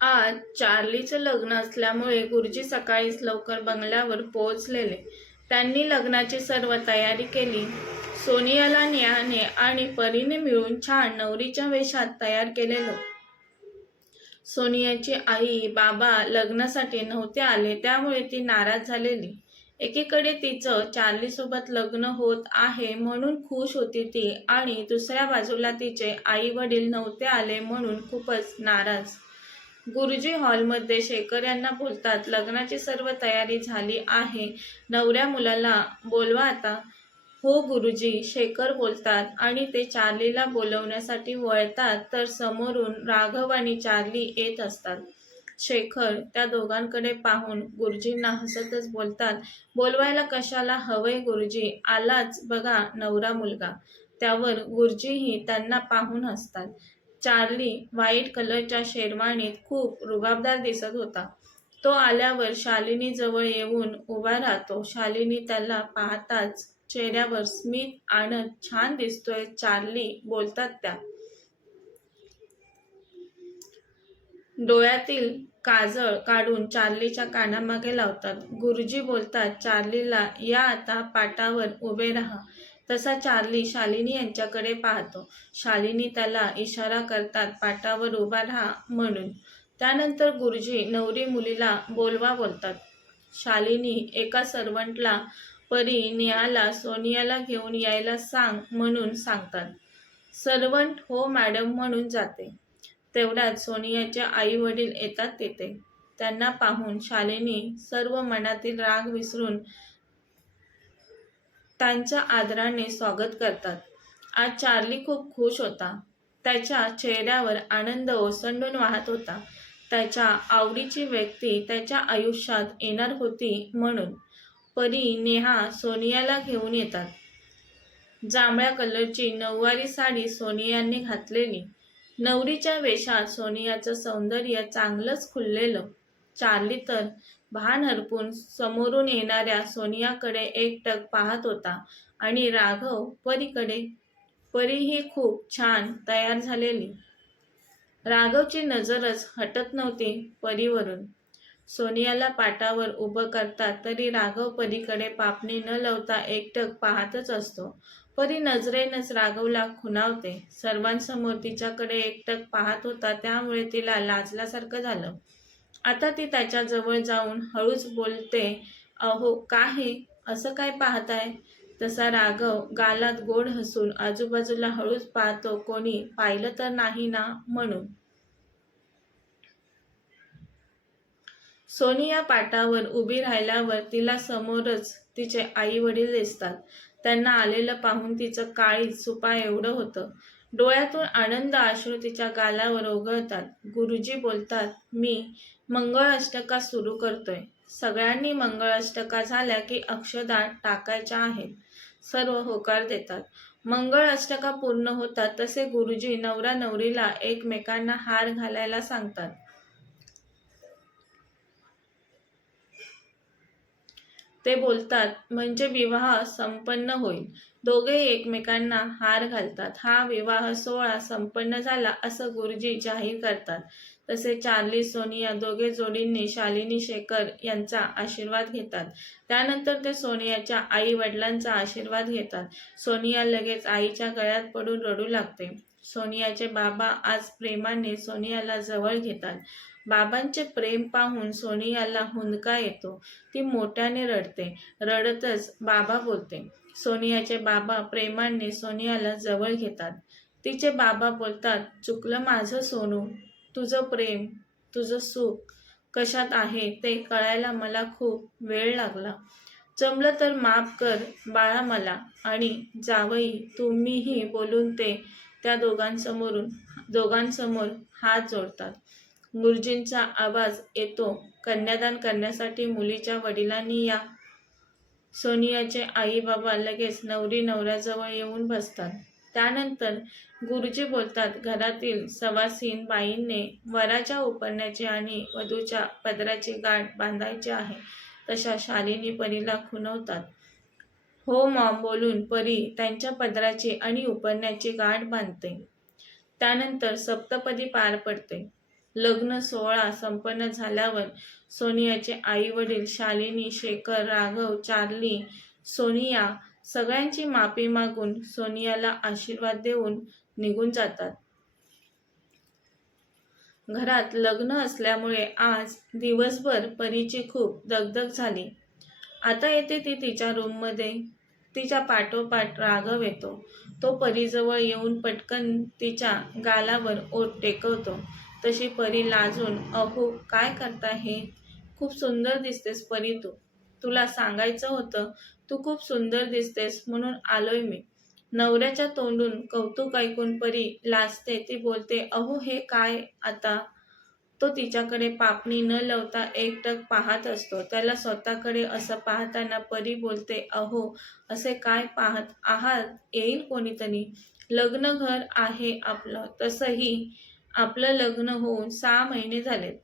आज चार्लीचं लग्न असल्यामुळे गुरुजी सकाळीच लवकर बंगल्यावर पोहोचलेले. त्यांनी लग्नाची सर्व तयारी केली. सोनियाला न्याने आणि परीने मिळून छान नवरीच्या वेशात तयार केलेलं. सोनियाची आई बाबा लग्नासाठी नव्हते आले त्यामुळे ती नाराज झालेली. एकीकडे तिचं चार्लीसोबत लग्न होत आहे म्हणून खुश होती ती आणि दुसऱ्या बाजूला तिचे आई वडील नव्हते आले म्हणून खूपच नाराज. गुरुजी हॉलमध्ये शेखर यांना बोलतात लग्नाची सर्व तयारी झाली आहे. नवऱ्या मुलाला बोलवा आता. हो गुरुजी शेखर बोलतात आणि ते चार्लीला बोलवण्यासाठी वळतात तर समोरून राघव आणि चार्ली येत असतात. शेखर त्या दोघांकडे पाहून गुरुजींना हसतच बोलतात बोलवायला कशाला हवंय गुरुजी? आलाच बघा नवरा मुलगा. त्यावर गुरुजीही त्यांना पाहून हसतात. चार्ली व्हाईट कलरच्या शेरवाणीत खूप रुबाबदार दिसत होता. तो आल्यावर शालिनी जवळ येऊन उभा राहतो. शालिनी त्याला पाहताच चेहऱ्यावर स्मित आणत छान दिसतोय चार्ली बोलतात त्या. डोळ्यातील काजळ काढून चार्लीच्या कानामागे लावतात. गुरुजी बोलतात चार्लीला या आता पाटावर उभे राहा. तसा चार्ली शालिनी यांच्याकडे पाहतो. शालिनी त्याला इशारा करतात पाटावर उभा राहा म्हणून. त्यानंतर गुरुजी नवरी मुलीला बोलवा बोलतात. शालिनी एका सर्वंटला परी नियाला सोनियाला घेऊन यायला सांग म्हणून सांगतात. सर्वंट हो मॅडम म्हणून जाते. तेवढ्यात सोनियाचे आई वडील येतात तिथे. त्यांना पाहून शालिनी सर्व मनातील राग विसरून त्यांच्या आदराने स्वागत करतात. आज चार्ली खूप खुश होता. त्याच्या चेहऱ्यावर आनंद ओसंडून वाहत होता. त्याच्या आवडीची व्यक्ती त्याच्या आयुष्यात येणार होती म्हणून. परी नेहा सोनियाला घेऊन येतात. जांभळ्या कलरची नऊवारी साडी सोनियाने घातलेली. नवरीच्या वेशात सोनियाचं सौंदर्य चांगलंच खुललेलं. चार्ली तर भान हरपून समोरून येणाऱ्या सोनियाकडे एकटक पाहत होता आणि राघव परीकडे परी ही खूप छान तयार झालेली. राघवची नजरच हटत नव्हती परीवरून. सोनियाला पाटावर उभं करतात तरी राघव परीकडे पापणी न लावता एकटक पाहतच असतो. परी नजरेनच राघवला खुणावते. सर्वांसमोर तिच्याकडे एकटक पाहत होता त्यामुळे तिला लाजल्यासारखं झालं. आता ती त्याच्याजवळ जाऊन हळूच बोलते अहो काय असं काय पाहताय? तसा राघव गालात गोड हसून आजूबाजूला हळूच पाहतो कोणी? पाहिलं तर नाही ना? म्हणून. सोनिया पाटावर उभी राहिल्यावर तिला समोरच तिचे आई वडील दिसतात. त्यांना आलेलं पाहून तिचं काळी सुपा एवढं होतं. डोळ्यातून आनंद अश्रू तिच्या गालावर ओघळतात. गुरुजी बोलतात मी मंगळ अष्टका सुरू करतोय. सगळ्यांनी मंगळ अष्टका झाल्या की अक्षदा टाकायच्या आहेत. सर्व होकार देतात. मंगळ अष्टका पूर्ण होतात तसे गुरुजी नवरा नवरीला एकमेकांना हार घालायला सांगतात. ते बोलतात म्हणजे विवाह संपन्न होईल. दोघे एकमेकांना हार घालतात. हा विवाह सोहळा संपन्न झाला असं गुरुजी जाहीर करतात. तसे चार्ली सोनिया दोघे जोडींनी शालिनी शेखर यांचा आशीर्वाद घेतात. त्यानंतर ते सोनियाच्या आई वडिलांचा आशीर्वाद घेतात. सोनिया लगेच आईच्या गळ्यात पडून रडू लागते. सोनियाचे बाबा आज प्रेमाने सोनियाला जवळ घेतात. बाबांचे प्रेम पाहून सोनियाला हुंदका येतो. ती मोठ्याने रडते. रडतच बाबा बोलते. सोनियाचे बाबा प्रेमाने सोनियाला जवळ घेतात. तिचे बाबा बोलतात चुकलं माझं सोनू. तुझं प्रेम तुझं सुख कशात आहे ते कळायला मला खूप वेळ लागला. जमलं तर माफ कर बाळा मला आणि जावई तुम्हीही बोलून ते त्या दोघांसमोरून दोघांसमोर हात जोडतात. गुरुजींचा आवाज येतो कन्यादान करण्यासाठी मुलीच्या वडिलांनी या सोनियाचे आई बाबा लगेच नवरी नवऱ्याजवळ येऊन बसतात. त्यानंतर गुरुजी बोलतात घरातील सवासीन बाईंने वराच्या उपरण्याची आणि वधूच्या पदराची गाठ बांधायची आहे. तशा शालिनी परीला खुनवतात हो मॉम बोलून परी त्यांच्या पदराची आणि उपरण्याची गाठ बांधते. त्यानंतर सप्तपदी पार पडते. लग्न सोहळा संपन्न झाल्यावर सोनियाचे आई वडील शालिनी शेखर राघव चार्ली सोनिया सगळ्यांची माफी मागून सोनियाला आशीर्वाद देऊन निघून जातात. घरात लग्न असल्यामुळे आज दिवसभर परीची खूप दगदग झाली. आता येते ती तिच्या रूममध्ये. तिच्या पाठोपाठ राघव येतो. तो परीजवळ येऊन पटकन तिच्या गालावर ओठ टेकवतो. तशी परी लाजून अहो काय करता हे? खूप सुंदर दिसतेस परी तू. तुला सांगायचं होतं तू खूप सुंदर दिसतेस म्हणून आलोय मी. नवऱ्याच्या तोंडून कौतुक ऐकून परी लाजते ती बोलते अहो हे काय आता? तो तिच्याकडे पापणी न लावता एकटक पाहत असतो. त्याला स्वतःकडे असं पाहताना परी बोलते अहो असे काय पाहत आहात? येईल कोणीतरी? लग्न घर आहे आपलं. तसंही आपलं लग्न होऊन सहा महिने झालेत.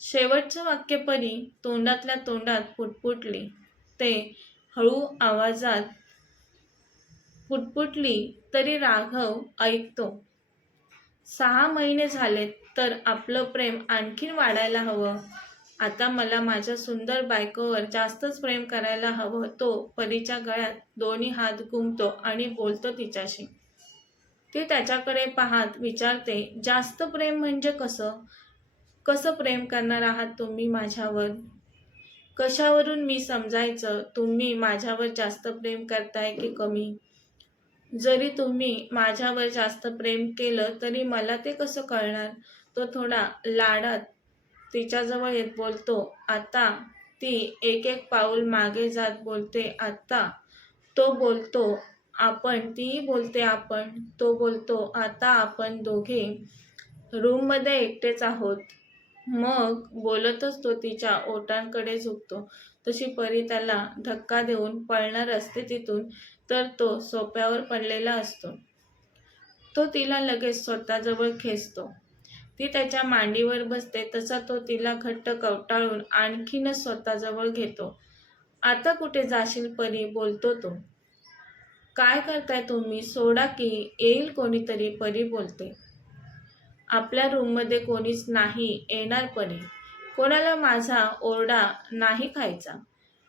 शेवटचं वाक्य परी तोंडातल्या तोंडात पुटपुटली. ते हळू आवाजात पुटपुटली तरी राघव ऐकतो. सहा महिने झाले तर आपलं प्रेम आणखीन वाढायला हवं. आता मला माझ्या सुंदर बायकोवर जास्तच प्रेम करायला हवं. तो परीच्या गळ्यात दोन्ही हात गुंमतो आणि बोलतो तिच्याशी. ती त्याच्याकडे पाहत विचारते जास्त प्रेम म्हणजे कसं? कसं प्रेम करणार आहात तुम्ही माझ्यावर? कशावरून मी समजायचं? तुम्ही माझ्यावर जास्त प्रेम करताय की कमी? जरी तुम्ही माझ्यावर जास्त प्रेम केलं तरी मला ते कसं कळणार? तो थोडा लाडात तिच्याजवळ येत बोलतो आता ती एक एक पाऊल मागे जात बोलते आता तो बोलतो आपण तीही बोलते आपण तो बोलतो आता आपण दोघे रूममध्ये एकटेच आहोत. मग बोलतच तो तिच्या ओटांकडे झुकतो. तशी परी त्याला धक्का देऊन पळणार असते तिथून तर तो सोप्यावर पडलेला असतो. तो तिला लगेच स्वतःजवळ खेचतो. ती त्याच्या मांडीवर बसते तसा तो तिला घट्ट कवटाळून आणखीनच स्वतःजवळ घेतो. आता कुठे जाशील परी? बोलतो तो. काय करताय तुम्ही? सोडा की येईल कोणीतरी परी बोलते. आपल्या रूममध्ये कोणीच नाही येणार परी कोणाला माझा ओरडा नाही खायचा.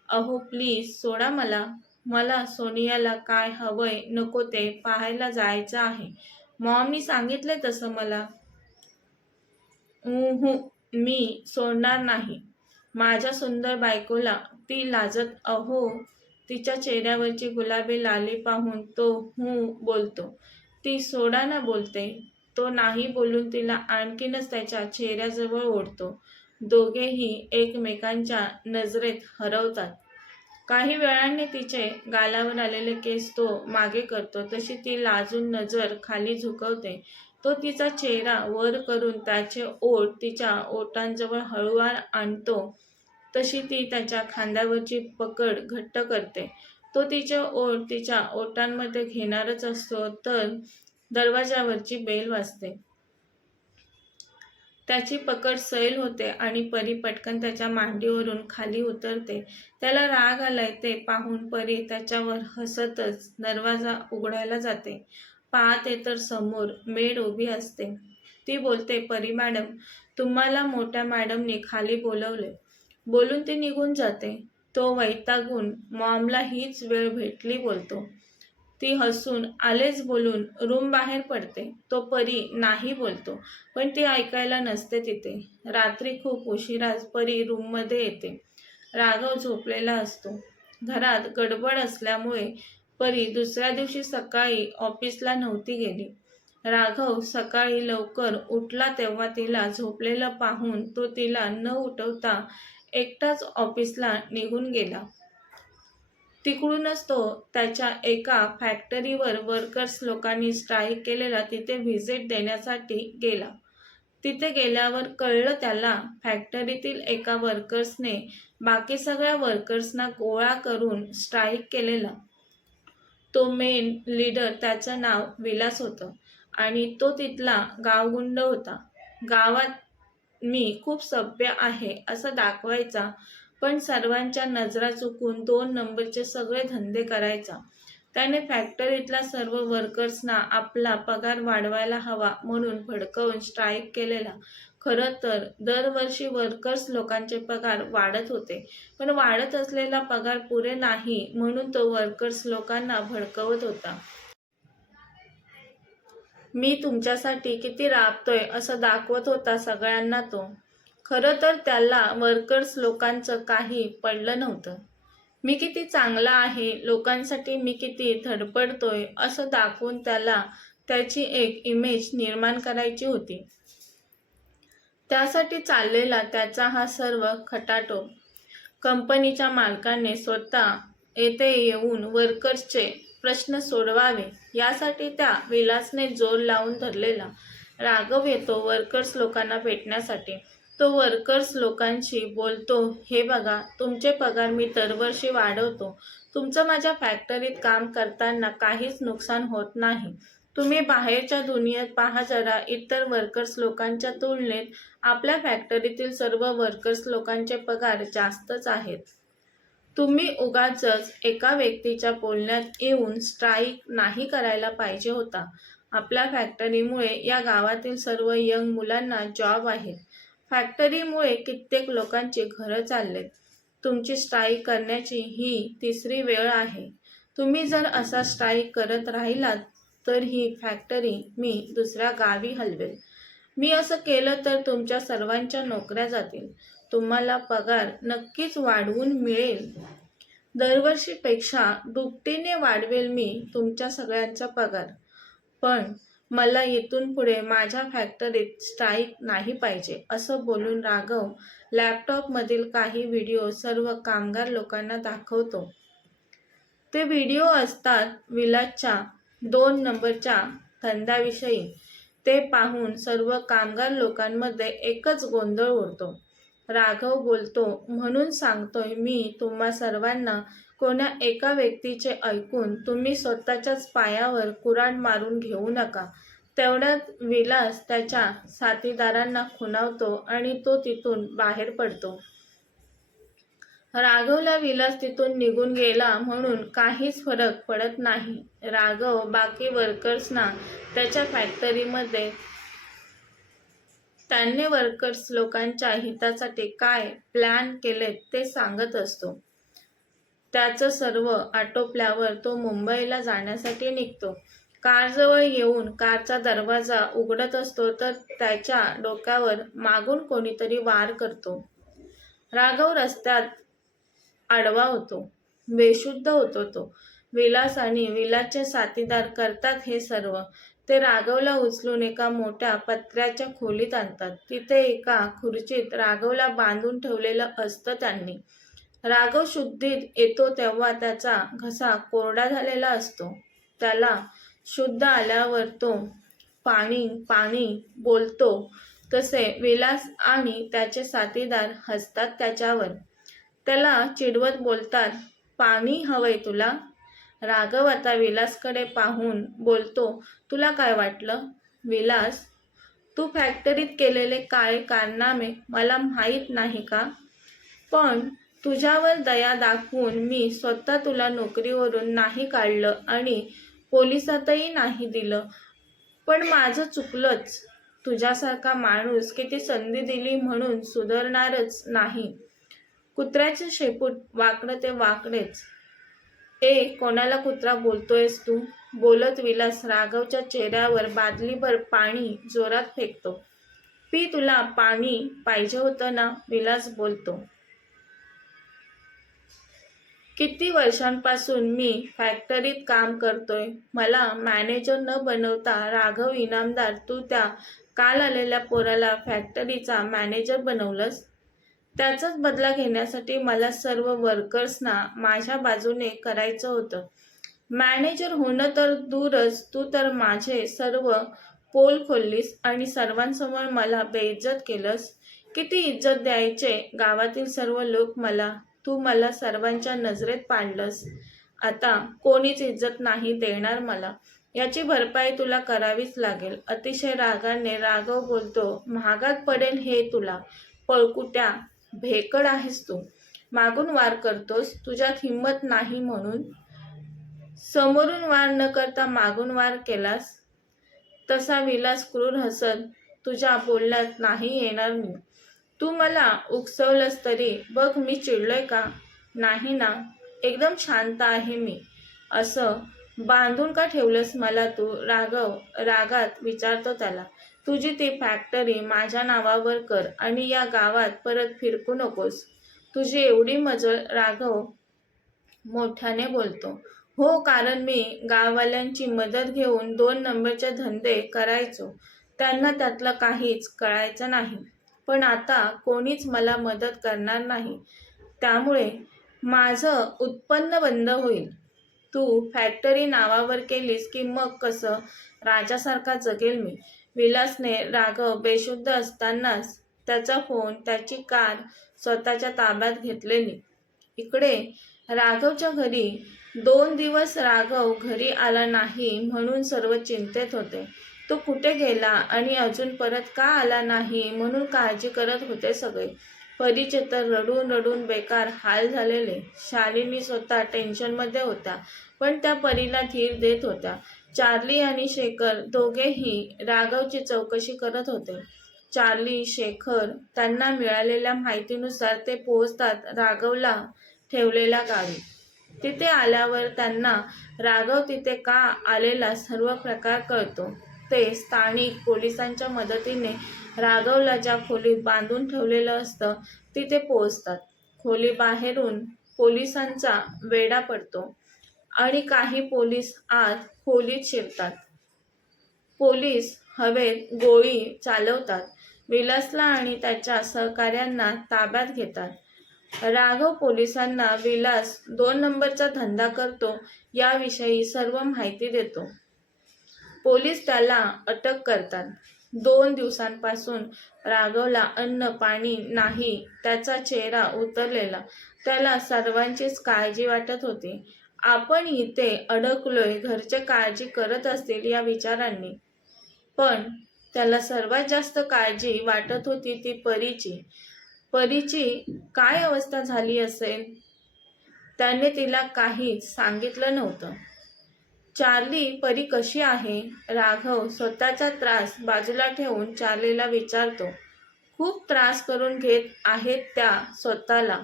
अहो प्लीज सोडा मला. मला सोनियाला काय हवंय नको ते पाहायला जायचं आहे. मॉमनी सांगितले तसं मला. उहू मी सोडणार नाही. माझ्या सुंदर बायकोला ती लाजत अहो तिच्या चेहऱ्यावरची गुलाबी लाली पाहून तो हू बोलतो. ती सोडा ना बोलते. तो नाही बोलून तिला आणखीनच त्याच्या चेहऱ्याजवळ ओढतो. दोघेही एकमेकांच्या नजरेत हरवतात. काही वेळाने तिचे गालावर आलेले केस तो मागे करतो. तशी ती लाजून नजर खाली झुकवते. तो तिचा चेहरा वर करून त्याचे ओठ तिच्या ओठांजवळ हळूवार आणतो. तशी ती त्याच्या खांद्यावरची पकड घट्ट करते. तो तिचे ओठ तिच्या ओठांमध्ये घेणारच असतो. तर दरवाजावरची बेल वाजते. त्याची पकड सैल होते आणि परी पटकन त्याच्या मांडीवरून खाली उतरते. त्याला राग आलाय ते पाहून परी त्याच्यावर हसतच दरवाजा उघडायला जाते. पाहते तर समोर मेड उभी असते. ती बोलते परी मॅडम तुम्हाला मोठ्या मॅडमने खाली बोलवले बोलून ती निघून जाते. तो वैतागून मॉमला हीच वेळ भेटली बोलतो. ती हसून आलेच बोलून रूम बाहेर पडते. तो परी नाही बोलतो पण ती ऐकायला नसते तिथे. रात्री खूप उशिराच परी रूममध्ये येते. राघव झोपलेला असतो. घरात गडबड असल्यामुळे परी दुसऱ्या दिवशी सकाळी ऑफिसला नव्हती गेली. राघव सकाळी लवकर उठला तेव्हा तिला झोपलेलं पाहून तो तिला न उठवता एकटाच ऑफिसला निघून गेला. तिकडूनच तो त्याच्या एका फॅक्टरीवर वर्कर्स लोकांनी स्ट्राईक केलेला तिथे व्हिजिट देण्यासाठी गेला. तिथे गेल्यावर कळलं त्याला फॅक्टरीतील एका वर्कर्सने बाकी सगळ्या वर्कर्सना गोळा करून स्ट्राईक केलेला. तो मेन लीडर त्याचं नाव विलास होतं आणि तो तिथला गावगुंड होता. गावात मी खूप सभ्य आहे असं दाखवायचा पण सर्वांच्या नजरा चुकून दोन नंबरचे सगळे धंदे करायचा. त्याने फॅक्टरीतल्या सर्व वर्कर्सना आपला पगार वाढवायला हवा म्हणून भडकवून स्ट्राईक केलेला. खरं तर दरवर्षी वर्कर्स लोकांचे पगार वाढत होते. पण वाढत असलेला पगार पुरे नाही म्हणून तो वर्कर्स लोकांना भडकवत होता. मी तुमच्यासाठी किती राबतोय असं दाखवत होता सगळ्यांना तो. खरं तर त्याला वर्कर्स लोकांचं काही पडलं नव्हतं. मी किती चांगला आहे लोकांसाठी मी किती धडपडतोय असं दाखवून त्याला त्याची एक इमेज निर्माण करायची होती. त्यासाठी चाललेला त्याचा हा सर्व खटाटो. कंपनीच्या मालकाने स्वतः येथे येऊन वर्कर्सचे प्रश्न सोडवावे यासाठी त्या विलासने जोर लावून धरलेला राघव येतो वर्कर्स लोकांना भेटण्यासाठी. तो वर्कर्स लोकांशी बोलतो हे बघा तुमचे पगार मी दरवर्षी वाढवतो. तुमचं माझ्या फॅक्टरीत काम करताना काहीच नुकसान होत नाही. तुम्ही बाहेरच्या दुनियेत पहा जरा इतर वर्कर्स लोकांच्या तुलनेत आपल्या फॅक्टरीतील सर्व वर्कर्स लोकांचे पगार जास्तच आहेत. तुम्ही उगाचच एका व्यक्तीच्या बोलण्यात येऊन स्ट्राईक नाही करायला पाहिजे होता. आपल्या फॅक्टरीमुळे या गावातील सर्व यंग मुलांना जॉब आहेत फॅक्टरीमुळे कित्येक लोकांची घरं चाललेत. तुमची स्ट्राईक करण्याची ही तिसरी वेळ आहे. तुम्ही जर असा स्ट्राईक करत राहिलात तर ही फॅक्टरी मी दुसऱ्या गावी हलवेल. मी असं केलं तर तुमच्या सर्वांच्या नोकऱ्या जातील. तुम्हाला पगार नक्कीच वाढवून मिळेल. दरवर्षीपेक्षा दुपटीने वाढवेल मी तुमच्या सगळ्यांचा पगार. पण मला इथून पुढे माझ्या फॅक्टरीत स्ट्राईक नाही पाहिजे असं बोलून राघव लॅपटॉपमधील काही व्हिडिओ सर्व कामगार लोकांना दाखवतो. ते व्हिडिओ असतात विलासच्या दोन नंबरच्या धंद्याविषयी. ते पाहून सर्व कामगार लोकांमध्ये एकच गोंधळ उडतो. राघव बोलतो म्हणून सांगतोय मी तुम्हा सर्वांना कोण्या एका व्यक्तीचे ऐकून तुम्ही स्वतःच्याच पायावर कुराड मारून घेऊ नका. तेवढ्यात विलास त्याच्या साथीदारांना खुणावतो आणि तो तिथून बाहेर पडतो. राघवला विलास तिथून निघून गेला म्हणून काहीच फरक पडत नाही. राघव बाकी वर्कर्सना त्याच्या फॅक्टरीमध्ये त्यांनी वर्कर्स लोकांच्या हितासाठी काय प्लॅन केले ते सांगत असतो. त्याचं सर्व आटोपल्यावर तो मुंबईला जाण्यासाठी निघतो. कारजवळ येऊन कारचा दरवाजा उघडत असतो तर त्याच्या डोक्यावर मागून कोणीतरी वार करतो. राघव रस्त्यात आडवा होतो. बेशुद्ध होतो तो. विलास आणि विलासचे साथीदार करतात हे सर्व. ते राघवला उचलून एका मोठ्या पत्र्याच्या खोलीत आणतात. तिथे एका खुर्चीत राघवला बांधून ठेवलेलं असतं त्यांनी. राघव शुद्धीत येतो तेव्हा त्याचा घसा कोरडा झालेला असतो. त्याला शुद्ध आल्यावर तो पाणी पाणी बोलतो. तसे विलास आणि त्याचे साथीदार हसतात त्याच्यावर. त्याला चिडवत बोलतात पाणी हवंय तुला? राघव आता विलासकडे पाहून बोलतो तुला काय वाटलं? विलास तू फॅक्टरीत केलेले काळे कारनामे मला माहीत नाही का? पण तुझ्यावर दया दाखवून मी स्वतः तुला नोकरीवरून नाही काढलं आणि पोलिसातही नाही दिलं. पण माझं चुकलंच. तुझ्यासारखा माणूस किती संधी दिली म्हणून सुधारणारच नाही. कुत्र्याचे शेपूट वाकडं ते वाकडेच. ए कोणाला कुत्रा बोलतोयस तू? बोलत विलास राघवच्या चेहऱ्यावर बादलीभर पाणी जोरात फेकतो. पी तुला पाणी पाहिजे होतं ना? विलास बोलतो. किती वर्षांपासून मी फॅक्टरीत काम करतोय. मला मॅनेजर न बनवता राघव इनामदार तू त्या काल आलेल्या पोराला फॅक्टरीचा मॅनेजर बनवलंस? त्याचाच बदला घेण्यासाठी मला सर्व वर्कर्सना माझ्या बाजूने करायचं होतं. मॅनेजर होणं तर दूरच तू तर माझे सर्व पोल खोललीस आणि सर्वांसमोर मला बेइज्जत केलंस. किती इज्जत द्यायचे गावातील सर्व लोक मला? तू मला सर्वांच्या नजरेत पाडलंस. आता कोणीच इज्जत नाही देणार मला. याची भरपाई तुला करावीच लागेल. अतिशय रागाने राघव बोलतो महागात पडेल हे तुला. पळकुट्या भेकड आहेस तू. मागून वार करतोस. तुझ्यात हिंमत नाही म्हणून. समोरून वार न करता मागून वार केलास. तसा विलास क्रूर हसत तुझ्या बोलण्यात नाही येणार मी. तू मला उकसवलंस तरी. बघ मी चिडलोय का? नाही ना. एकदम शांत आहे मी. असं बांधून का ठेवलंस मला तू? राघव रागात विचारतो त्याला. तुझी ती फॅक्टरी माझ्या नावावर कर आणि या गावात परत फिरकू नकोस. तुझी एवढी मजल राघव मोठ्याने बोलतो. हो कारण मी गाववाल्यांची मदत घेऊन दोन नंबरचे धंदे करायचो. त्यांना त्यातलं काहीच कळायचं नाही. पण आता कोणीच मला मदत करणार नाही. त्यामुळे माझं उत्पन्न बंद होईल. तू फॅक्टरी नावावर केलीस की मग कसं? राजासारखा जगेल मी. विलासने राघव बेशुद्ध असतानाच त्याचा फोन त्याची कार स्वतःच्या ताब्यात घेतलेली इकडे राघवच्या घरी दोन दिवस राघव घरी आला नाही म्हणून सर्व चिंतेत होते. तो कुठे गेला आणि अजून परत का आला नाही म्हणून काळजी करत होते सगळे. परीचे तर रडून रडून बेकार हाल झालेले. शालिनी स्वतः टेन्शनमध्ये होत्या पण त्या परीला धीर देत होत्या चार्ली आणि शेखर दोघेही राघवची चौकशी करत होते. चार्ली शेखर त्यांना मिळालेल्या माहितीनुसार ते पोहोचतात राघवला ठेवलेल्या गावी. तिथे आल्यावर त्यांना राघव तिथे का आलेला सर्व प्रकार कळतो. ते स्थानिक पोलिसांच्या मदतीने राघवला ज्या खोलीत बांधून ठेवलेलं असतं तिथे पोहोचतात. खोली बाहेरून पोलिसांचा वेडा पडतो आणि काही पोलीस आत खोलीत शिरतात. पोलीस हवेत गोळी चालवतात. विलासला आणि त्याच्या सहकाऱ्यांना ताब्यात घेतात. राघव पोलिसांना विलास दोन नंबरचा धंदा करतो याविषयी सर्व माहिती देतो. पोलीस त्याला अटक करतात. दोन दिवसांपासून राघवला अन्न पाणी नाही त्याचा चेहरा उतरलेला. त्याला सर्वांचीच काळजी वाटत होती. आपण इथे अडकलोय घरचे काळजी करत असतील या विचारांनी. पण त्याला सर्वात जास्त काळजी वाटत होती ती परीची. परीची काय अवस्था झाली असेल? त्याने तिला काहीच सांगितलं नव्हतं. चार्ली परी कशी आहे? राघव स्वतःचा त्रास बाजूला ठेवून चार्लीला विचारतो. खूप त्रास करून घेत आहेत त्या स्वतःला.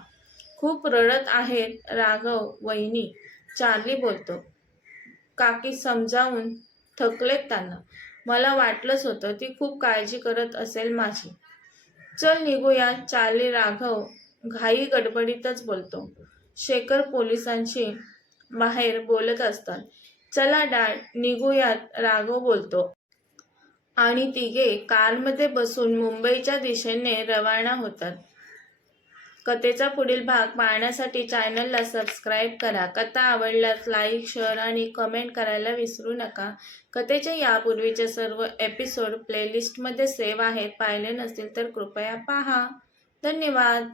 खूप रडत आहेत राघव वहिनी चार्ली बोलतो. काकी समजावून थकलेत त्यांना. मला वाटलंच होतं ती खूप काळजी करत असेल माझी. चल निघूया चार्ली राघव घाई गडबडीतच बोलतो. शेखर पोलिसांशी बाहेर बोलत असतात. चला डाळ निघूयात राघव बोलतो. आणि तिघे कारमध्ये बसून मुंबईच्या दिशेने रवाना होतात. कथेचा पुढील भाग पाहण्यासाठी चॅनलला सबस्क्राईब करा. कथा आवडल्यास लाईक शेअर आणि कमेंट करायला विसरू नका. कथेचे यापूर्वीचे सर्व एपिसोड प्लेलिस्टमध्ये सेव्ह आहेत. पाहिले नसतील तर कृपया पहा. धन्यवाद.